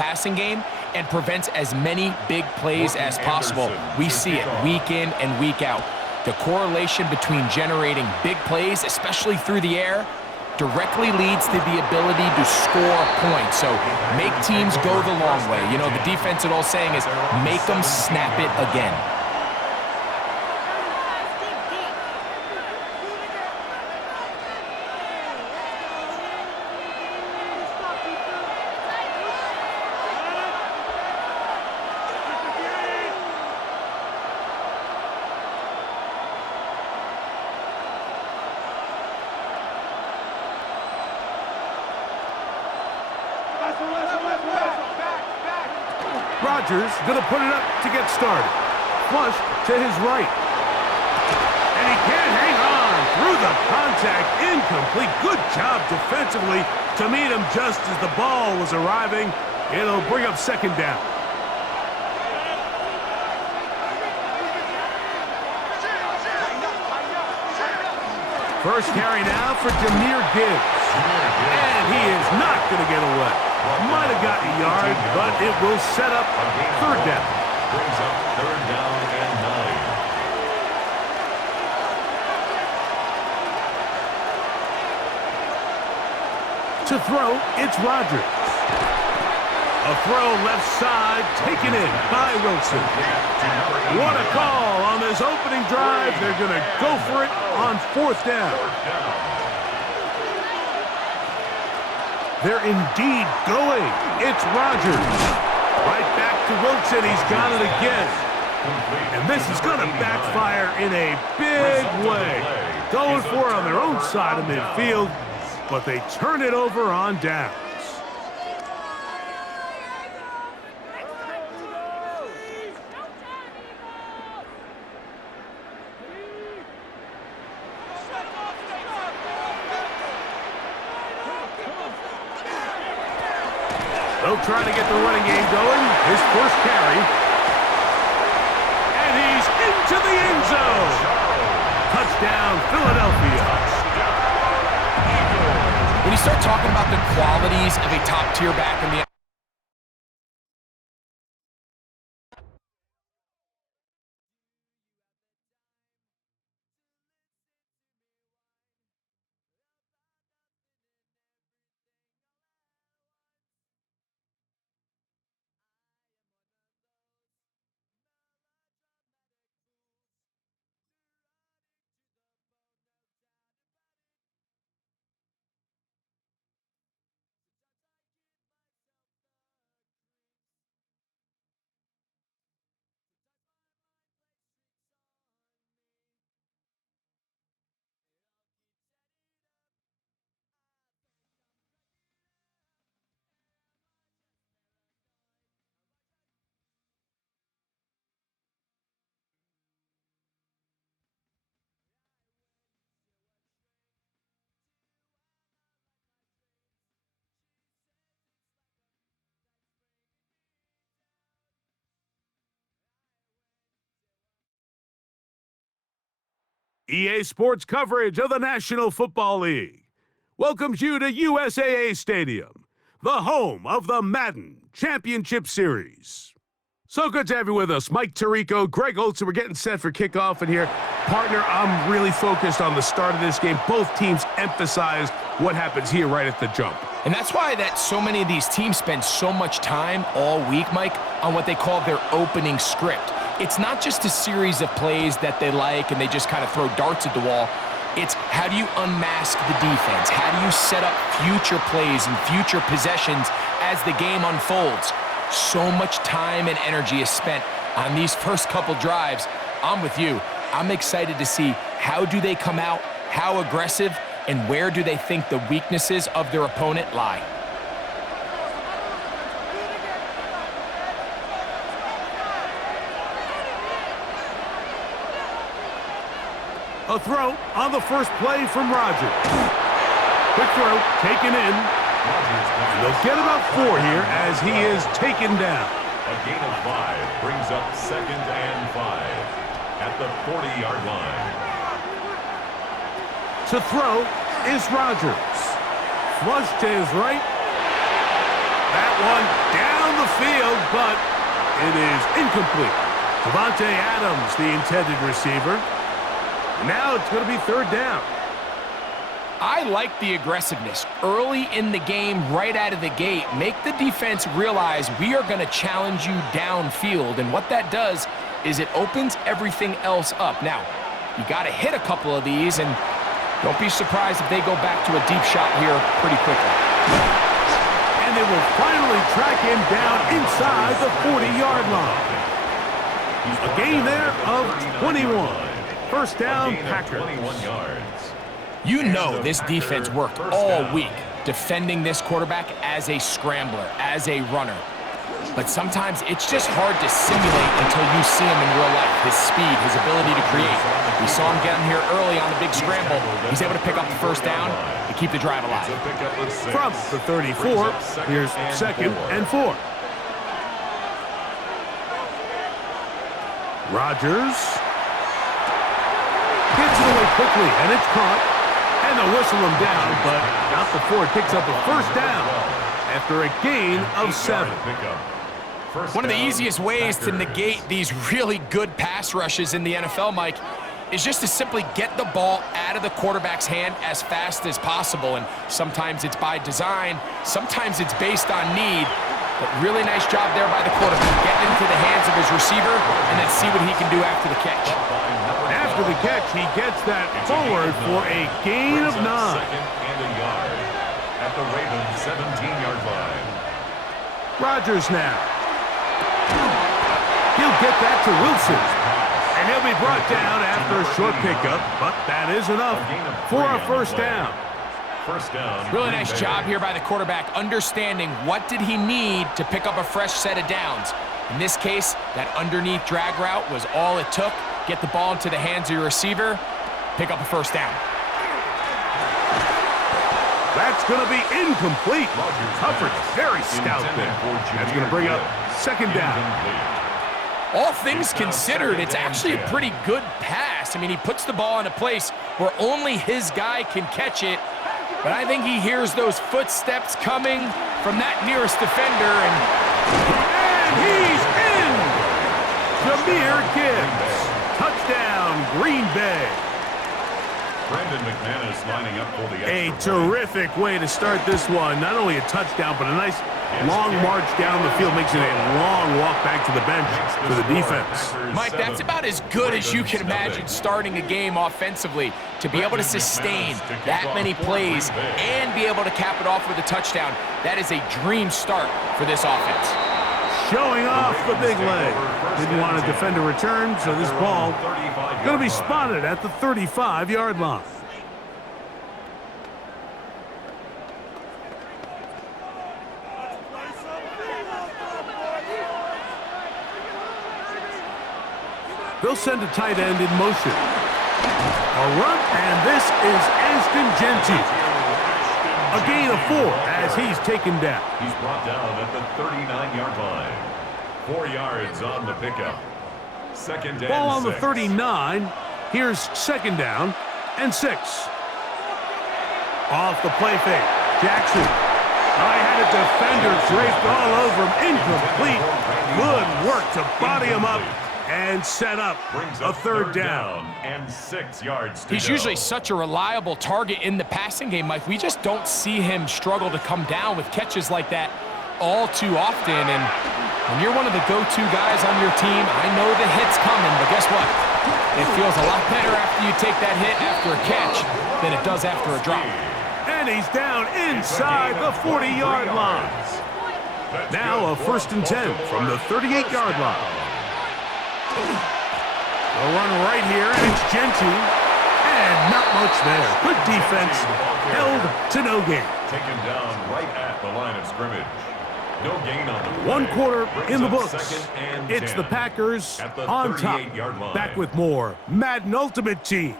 passing game and prevents as many big plays as possible. We see it week in and week out. The correlation between generating big plays, especially through the air, directly leads to the ability to score points. So make teams go the long way. You know, the defense, it all saying is make them snap it again. Rodgers gonna put it up to get started. Flush to his right. And he can't hang on through the contact. Incomplete. Good job defensively to meet him just as the ball was arriving. It'll bring up second down. First carry now for Jahmyr Gibbs. And he is not going to get away. Might have gotten a yard, but it will set up third down. Brings up third down and 9. To throw, it's Rodgers. A throw left side, taken in by Wilson. What a call on this opening drive. They're going to go for it on fourth down. They're indeed going. It's Rodgers. Right back to Wilson. He's got it again. And this is going to backfire in a big way. Going for it on their own side of midfield, but they turn it over on downs. They'll try to get the running game going. His first carry. And he's into the end zone. Touchdown, Philadelphia. When you start talking about the qualities of a top-tier back in the EA Sports coverage of the National Football League welcomes you to USAA Stadium, the home of the Madden Championship Series. So good to have you with us. Mike Tirico, Greg Olsen. We're getting set for kickoff, and here, partner, I'm really focused on the start of this game. Both teams emphasized what happens here right at the jump. And that's why that so many of these teams spend so much time all week, Mike, on what they call their opening script. It's not just a series of plays that they like and they just kind of throw darts at the wall. It's how do you unmask the defense? How do you set up future plays and future possessions as the game unfolds? So much time and energy is spent on these first couple drives. I'm with you. I'm excited to see how do they come out, how aggressive, and where do they think the weaknesses of their opponent lie. A throw on the first play from Rodgers. Quick throw, taken in. And they'll get about 4 here as he is taken down. A gain of 5 brings up 2nd and 5 at the 40-yard line. To throw is Rodgers. Flush to his right. That one down field, but it is incomplete. Devontae Adams, the intended receiver. And now it's going to be third down. I like the aggressiveness early in the game, right out of the gate. Make the defense realize we are going to challenge you downfield, and what that does is it opens everything else up. Now, you got to hit a couple of these, and don't be surprised if they go back to a deep shot here pretty quickly. And they will finally track him down inside the 40-yard line. A gain there of 21. First down, Packers. 21 yards. You know this defense worked all week defending this quarterback as a scrambler, as a runner. But sometimes it's just hard to simulate until you see him in real life. His speed, his ability to create. We saw him get him here early on the big scramble. He's able to pick up the first down to keep the drive alive. From the 34, here's second and 4. Rodgers gets it away quickly, and it's caught. And they'll whistle him down, but not before it picks up a first down after a gain of 7. One of the easiest ways to negate these really good pass rushes in the NFL, Mike, is just to simply get the ball out of the quarterback's hand as fast as possible. And sometimes it's by design, sometimes it's based on need. But really nice job there by the quarterback, getting into the hands of his receiver and then see what he can do after the catch. After the catch, he gets that forward for a gain of 9. Second and a yard at the Ravens' 17-yard line. Rodgers now. He'll get that to Wilson. And he'll be brought down after a short pickup, but that is enough for a first down. First down. Really nice job here by the quarterback, understanding what did he need to pick up a fresh set of downs. In this case, that underneath drag route was all it took. Get the ball into the hands of your receiver, pick up a first down. That's going to be incomplete. Coverage very stout there. That's going to bring up second down. All things considered, it's actually a pretty good pass. I mean, he puts the ball in a place where only his guy can catch it. But I think he hears those footsteps coming from that nearest defender. And he's in! Jahmyr Gibbs. Touchdown, Green Bay. Brandon McManus lining up for the A extra point. terrific way to start this one. Not only a touchdown, but a nice long march down the field. Makes it a long walk back to the bench for the defense. Mike, that's about as good as you can imagine starting a game offensively. To be able to sustain that many plays and be able to cap it off with a touchdown, that is a dream start for this offense. Showing off the big leg. Didn't want to defend a return, so this ball going to be spotted at the 35-yard line. They'll send a tight end in motion. A run, and this is Ashton Genty. A gain of 4 as he's taken down. He's brought down at the 39-yard line. 4 yards on the pickup. Second and Ball on the 6. 39. Here's second down and 6. Off the play fake. Jackson. I had a defender draped all over him. Incomplete. Good work to body him up and set up Brings a up third down. and 6 yards to He's go. usually such a reliable target in the passing game, Mike. We just don't see him struggle to come down with catches like that all too often. And when you're one of the go-to guys on your team, I know the hit's coming, but guess what? It feels a lot better after you take that hit after a catch than it does after a drop. And he's down inside the 40-yard line. Now a first and 10 from the 38-yard line. They'll run right here, and it's Genty. And not much there. Good defense. Held to no gain. Taken down right at the line of scrimmage. No gain on the play. 1 quarter Brings in the up books. second and It's 10 the Packers at the on top. 38-yard line. Back with more Madden Ultimate Team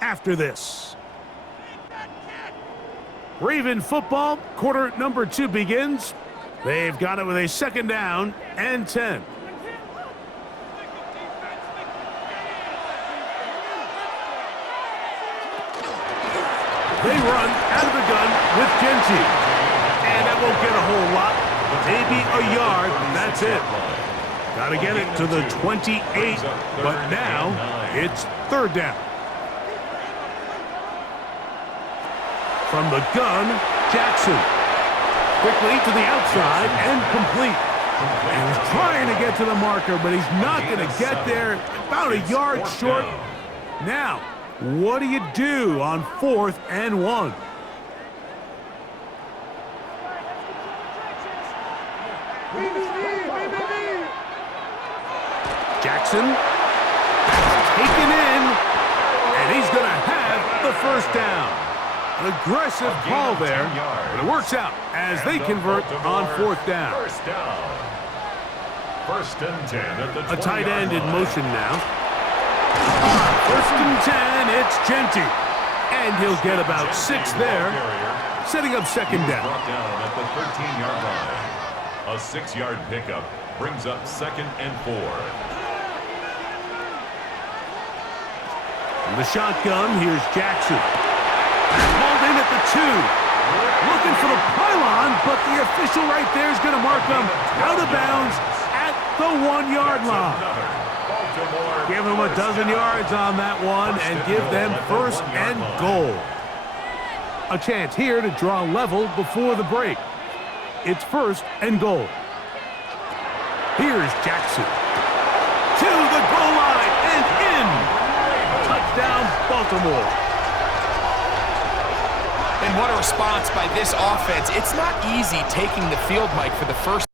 after this. Raven football, quarter number 2 begins. They've got it with a second down and 10. They run out of the gun with Genty. And that won't get a whole lot. Maybe a yard, that's it. Got to get it to the 28, but now it's third down. From the gun, Jackson. Quickly to the outside and complete. He's trying to get to the marker, but he's not going to get there. About a yard short. Now, what do you do on 4th and 1? Jackson. That's taken in, and he's going to have the first down. An aggressive call there, but it works out as they convert on 4th down. First and 10 at the 20-yard line. A tight end in motion now. First and 10, it's Genty. And he'll get about 6 there, setting up second down. Brought down at the 13-yard line. A 6-yard pickup brings up 2nd and 4. From the shotgun, here's Jackson. Called in at the 2. Looking for the pylon, but the official right there is going to mark them out of bounds at the 1-yard line. Give them a dozen yards on that one and give them first and goal. A chance here to draw level before the break. It's first and goal. Here's Jackson. To the goal line and in. Touchdown, Baltimore. And what a response by this offense. It's not easy taking the field, Mike, for the first.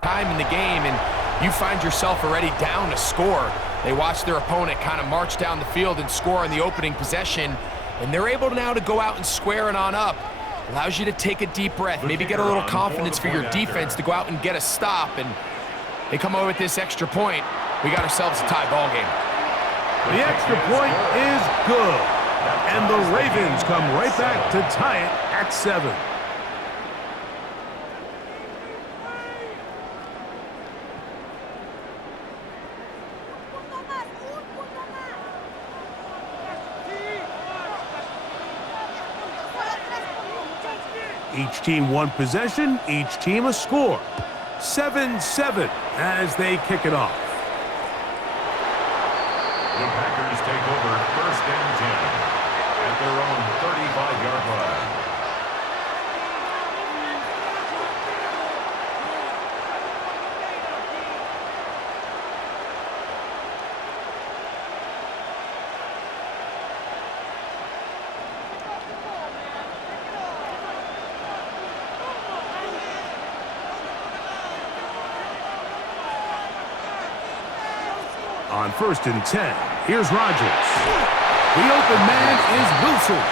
Time in the game, and you find yourself already down a score. They watch their opponent kind of march down the field and score in the opening possession, and they're able now to go out and square it on up. Allows you to take a deep breath, maybe get a little confidence for your defense to go out and get a stop, and they come away with this extra point. We got ourselves a tie ball game. The extra point is good, and the Ravens come right back to tie it at 7. Each team one possession, each team a score. 7-7 as they kick it off. The Packers take over first and 10 at their own 35-yard line. On first and 10, here's Rodgers. The open man is Wilson.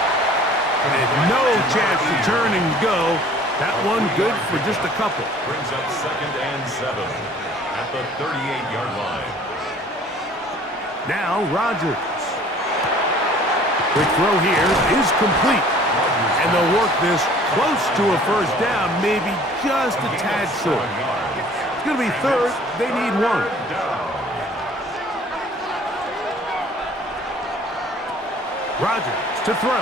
And no chance to turn and go. That one good for just a couple. Brings up second and 7 at the 38-yard line. Now Rodgers. Quick throw here is complete. And they'll work this close to a first down, maybe just a tad short. It's going to be third. They need one. Rodgers to throw.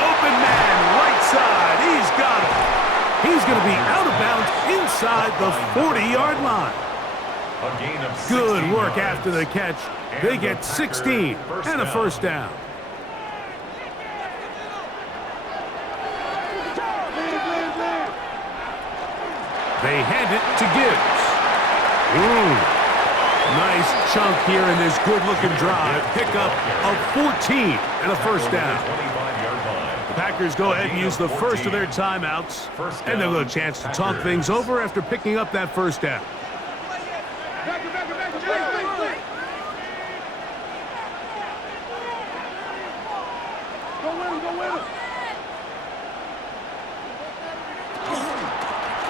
Open man, right side. He's got it. He's going to be out of bounds inside the 40-yard line. A gain of 16 Good work yards. after the catch. They get 16 and a first down. They hand it to Gibbs. Nice chunk here in this good-looking drive. Pickup of 14 and a first down. The Packers go ahead and use the first of their timeouts, and they'll get a chance to talk things over after picking up that first down.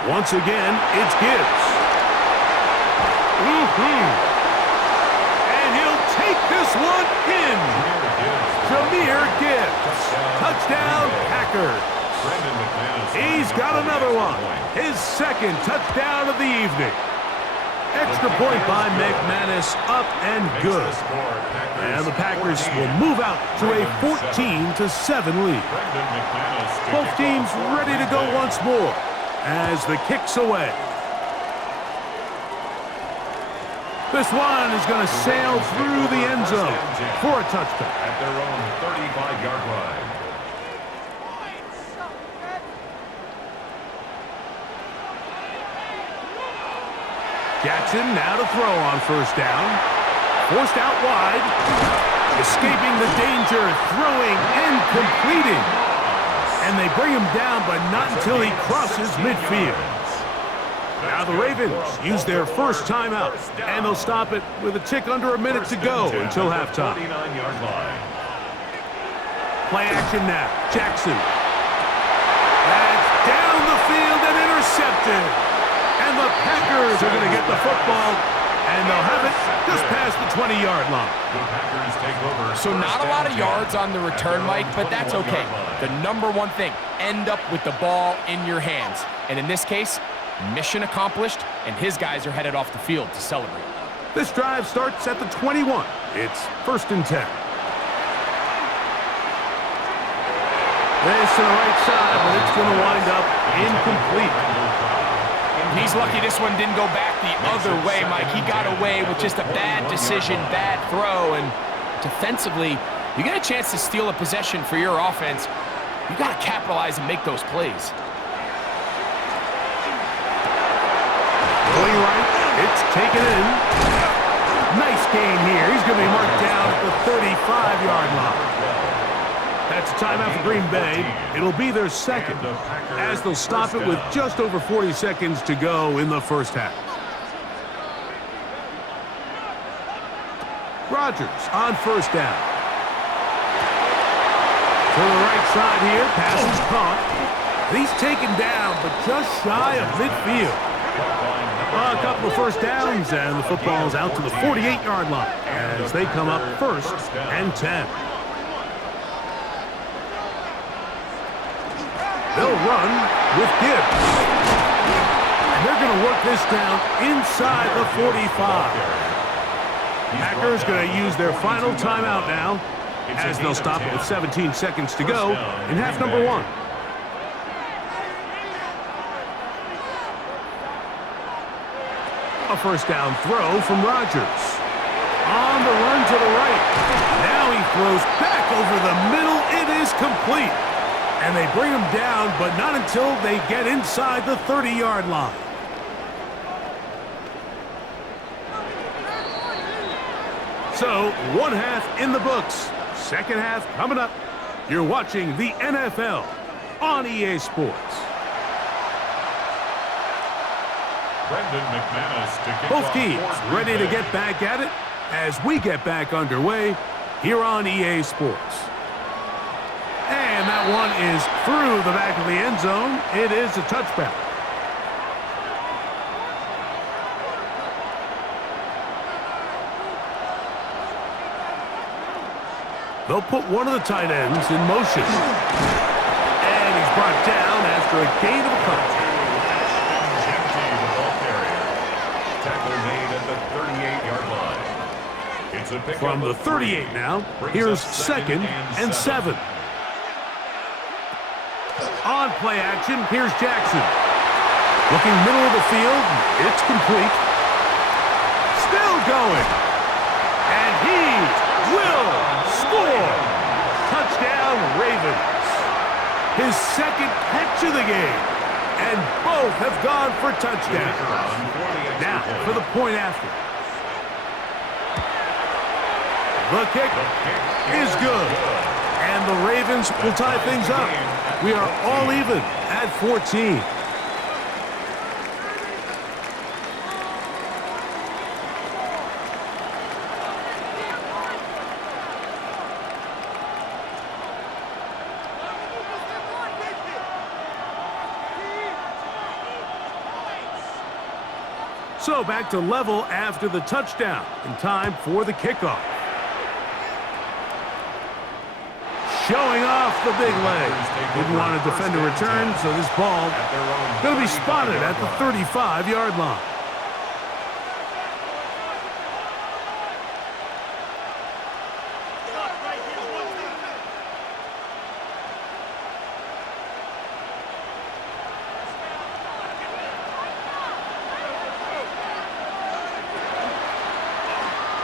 Once again, it's Gibbs. And he'll take this one in. Jahmyr Gibbs. Touchdown, Packers. He's got another one. His second touchdown of the evening. Extra point by McManus, up and good. And the Packers will move out to a 14-7 lead. Both teams ready to go once more as the kick's away. This one is going to sail through the end zone for a touchdown. At their own 35-yard line. Jackson now to throw on first down. Forced out wide. Escaping the danger, throwing and completing. And they bring him down, but not until he crosses midfield. Now the Ravens use their first timeout, and they'll stop it with a tick under a minute to go until halftime. Play action now. Jackson. That's down the field and intercepted. And the Packers are going to get the football, and they'll have it just past the 20-yard line. So not a lot of yards on the return, Mike, but that's okay. The number one thing, end up with the ball in your hands. And in this case, mission accomplished, and his guys are headed off the field to celebrate. This drive starts at the 21. It's 1st and 10. This to the right side, but it's going to wind up incomplete. He's lucky this one didn't go back the other way, Mike. He got away with just a bad decision, bad throw, and defensively, you get a chance to steal a possession for your offense. You got to capitalize and make those plays. Going right, it's taken in. Nice gain here. He's going to be marked down at the 35-yard line. That's a timeout for Green Bay. It'll be their second, as they'll stop it with just over 40 seconds to go in the first half. Rodgers on first down. To the right side here, pass is caught. He's taken down, but just shy of midfield. A couple of first downs, and the football's out to the 48-yard line as they come up 1st and 10. They'll run with Gibbs. And they're going to work this down inside the 45. Packers going to use their final timeout now as they'll stop it with 17 seconds to go in half number 1. A first down throw from Rodgers. On the run to the right. Now he throws back over the middle. It is complete. And they bring him down, but not until they get inside the 30-yard line. So, one half in the books. Second half coming up. You're watching the NFL on EA Sports. Both teams ready to get back at it as we get back underway here on EA Sports. And that one is through the back of the end zone. It is a touchback. They'll put one of the tight ends in motion. And he's brought down after a gain of a couple. Tackle made at the 38-yard line. It's a pickup From the 38 now, here's 2nd and 7. On play action, here's Jackson. Looking middle of the field, it's complete. Still going. And he will score. Touchdown, Ravens. His second catch of the game. And both have gone for touchdowns. Now, for the point after. The kick is good. And the Ravens will tie things up. We are all even at 14. So back to level after the touchdown, in time for the kickoff. Showing off the big leg. Didn't want to defend a return, so this ball going to be spotted at the 35-yard line.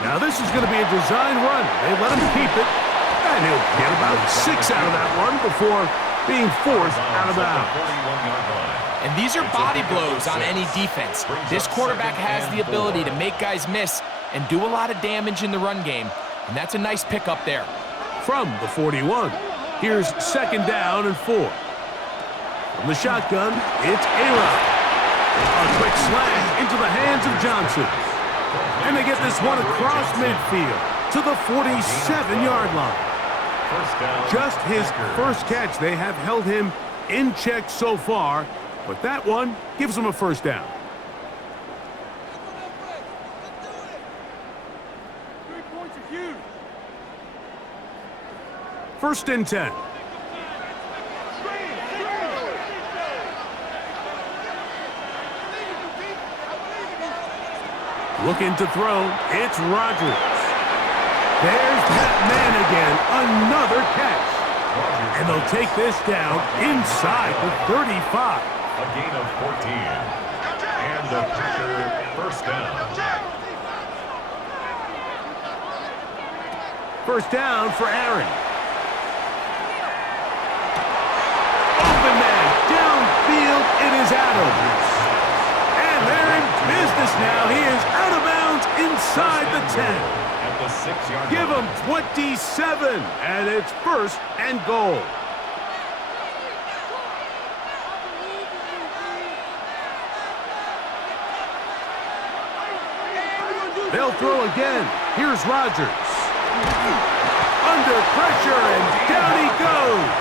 Now this is going to be a design run. They let him keep it, and he'll get about 6 out of that one before being forced out of bounds. And these are body blows on any defense. This quarterback has the ability to make guys miss and do a lot of damage in the run game, and that's a nice pickup there. From the 41, here's 2nd down and 4. From the shotgun, it's A-Rod. A quick slant into the hands of Johnson. And they get this one across midfield to the 47-yard line. Just his first catch. They have held him in check so far, but that one gives him a first down. 3 points are huge. 1st and 10. Looking to throw, it's Rodgers. There's that man again, another catch. And they'll take this down inside the 35. A gain of 14. And the Packer first down. 1st down for Aaron. Open man, downfield, it is Adams. And they're in business now. He is out of bounds inside the 10. At the 6-yard Give line. him 27, and it's 1st and goal. They'll throw again. Here's Rodgers. Under pressure, and down he goes.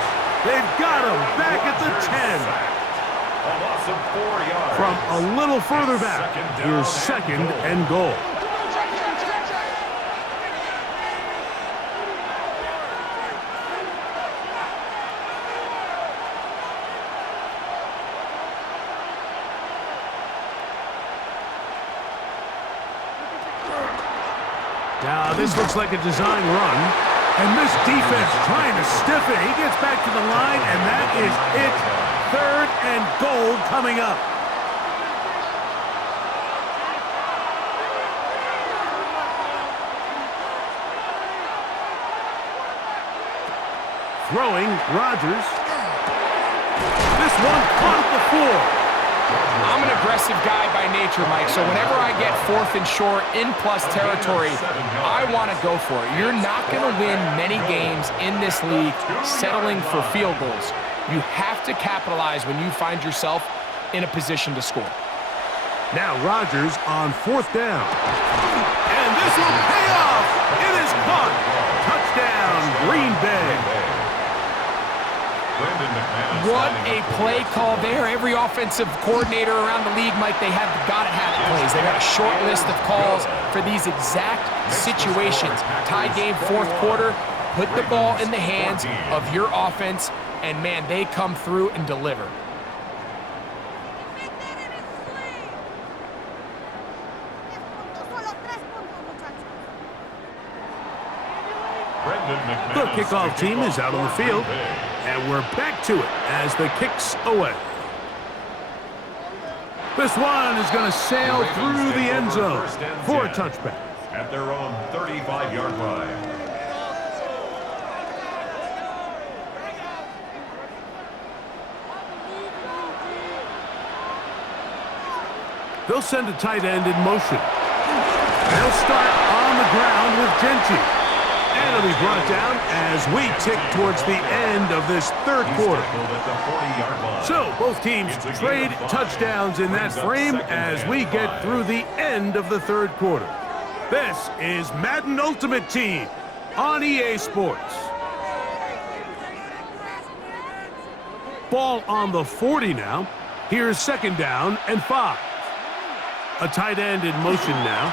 They've got him back at the 10. A loss of 4 yards. From a little further back, here's 2nd and goal. Now, this looks like a design run. And this defense trying to stiff it. He gets back to the line, and that is it. 3rd and goal coming up. Throwing, Rodgers. This one caught at the 4. I'm an aggressive guy by nature, Mike, so whenever I get 4th and short in plus territory, I want to go for it. You're not going to win many games in this league settling for field goals. You have to capitalize when you find yourself in a position to score. Now Rodgers on 4th down. And this will pay off. It is caught. Touchdown, Green Bay. What a play call there. Every offensive coordinator around the league, Mike, they have got to have plays. They got a short list of calls for these exact situations. Tie game, 4th quarter. Put the ball in the hands of your offense, and, man, they come through and deliver. The kickoff team is out on the field, and we're back to it as the kick's away. This one is going to sail through the end zone for a touchback. At their own 35-yard line. They'll send a tight end in motion. They'll start on the ground with Gentry. And it'll be brought down as we tick towards the end of this 3rd quarter. So both teams trade touchdowns in that frame as we get through the end of the 3rd quarter. This is Madden Ultimate Team on EA Sports. Ball on the 40 now. Here's 2nd down and 5. A tight end in motion now.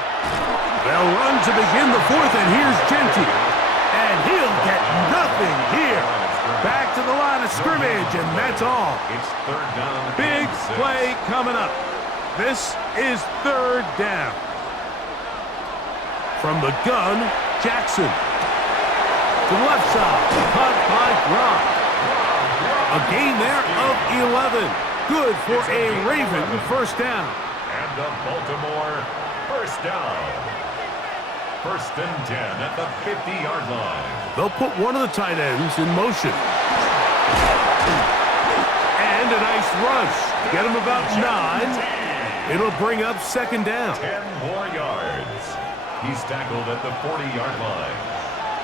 They'll run to begin the fourth, and here's Genty. And he'll get nothing here. Back to the line of scrimmage, and that's all. It's third down. Big and 6. play coming up. This is third down. From the gun, Jackson. To the left side, caught by Gronk. A gain there of 11. Good for a Raven first down. And the Baltimore first down. First and 10 at the 50-yard line. They'll put one of the tight ends in motion. And a nice rush. Get him about 9. It'll bring up second down. 10 more yards. He's tackled at the 40-yard line.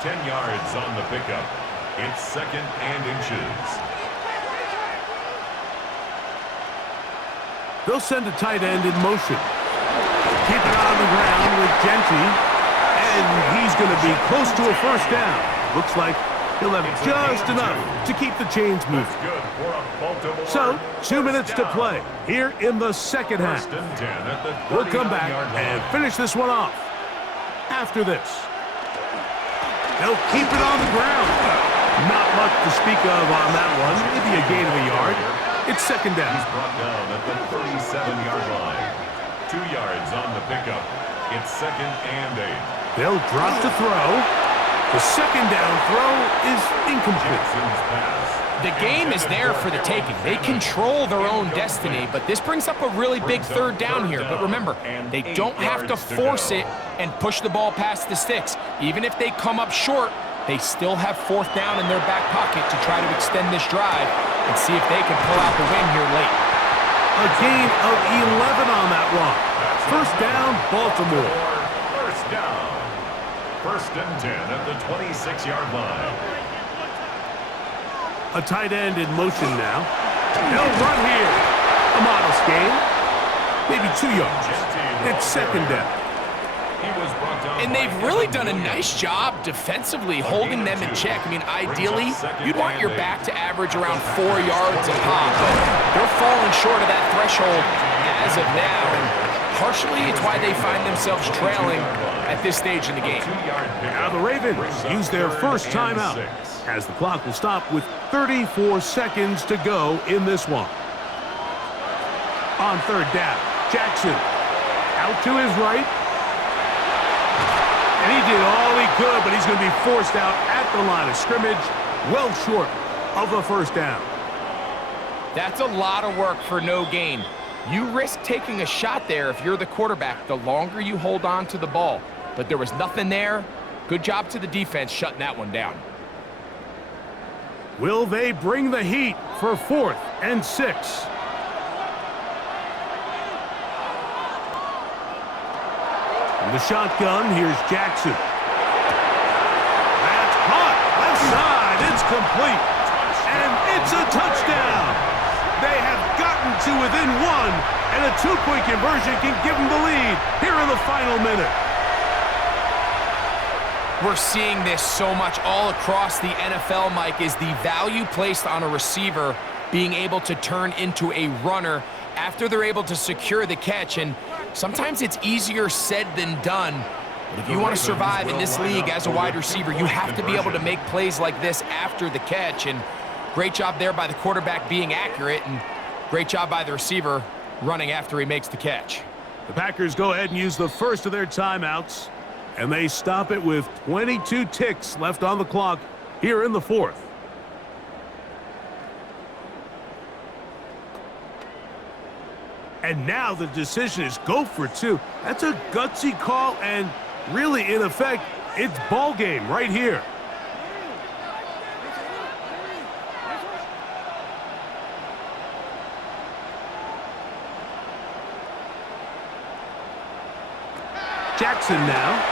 10 yards on the pickup. It's second and inches. They'll send a tight end in motion. Keep it on the ground with Genty. And he's going to be close to a first down. Looks like he'll have just enough to keep the chains moving. That's good for a Baltimore So, 2 minutes to down. play here in the second half. First and 10 at the We'll come back 39-yard line. and finish this one off after this. They'll keep it on the ground. Not much to speak of on that one. Maybe a gain of a yard. It's second down. He's brought down at the 37-yard line. 2 yards on the pickup. It's second and 8. They'll drop to throw. The second down throw is incomplete. Jackson's pass. The game is there for the taking. They control their own destiny, but this brings up a really big third down here. But remember, they don't have to force it and push the ball past the sticks. Even if they come up short, they still have fourth down in their back pocket to try to extend this drive and see if they can pull out the win here late. A gain of 11 on that one. First down, Baltimore. First down. First and 10 at the 26-yard line. A tight end in motion now. They'll run here. A modest gain. Maybe 2 yards. It's second down. He was brought down And by they've really done a Williams. nice job defensively holding them in check. I mean, ideally, you'd want your back to average around 4 yards a pop, but they're falling short of that threshold as of now, and partially it's why they find themselves trailing at this stage in the game. Now the Ravens use their first timeout as the clock will stop with 34 seconds to go in this one. On third down, Jackson out to his right. And he did all he could, but he's going to be forced out at the line of scrimmage, well short of the first down. That's a lot of work for no gain. You risk taking a shot there if you're the quarterback the longer you hold on to the ball. But there was nothing there. Good job to the defense shutting that one down. Will they bring the heat for 4th and 6? From the shotgun, here's Jackson. That's caught. Left side. It's complete. And it's a touchdown. They have gotten to within 1, and a 2-point conversion can give them the lead here in the final minute. We're seeing this so much all across the NFL, Mike, is the value placed on a receiver being able to turn into a runner after they're able to secure the catch. And sometimes it's easier said than done. But if you want to survive in this league as a wide receiver, you have to be able to make plays like this after the catch. And great job there by the quarterback being accurate, and great job by the receiver running after he makes the catch. The Packers go ahead and use the first of their timeouts, and they stop it with 22 ticks left on the clock here in the 4th. And now the decision is go for 2. That's a gutsy call, and really, in effect, it's ball game right here. Jackson now.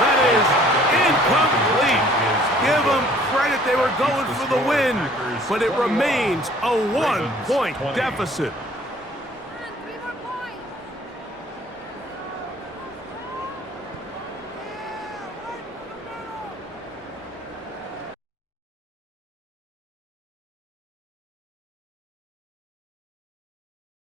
That is incomplete. Give them credit. They were going for the win, but it remains a 1-point deficit.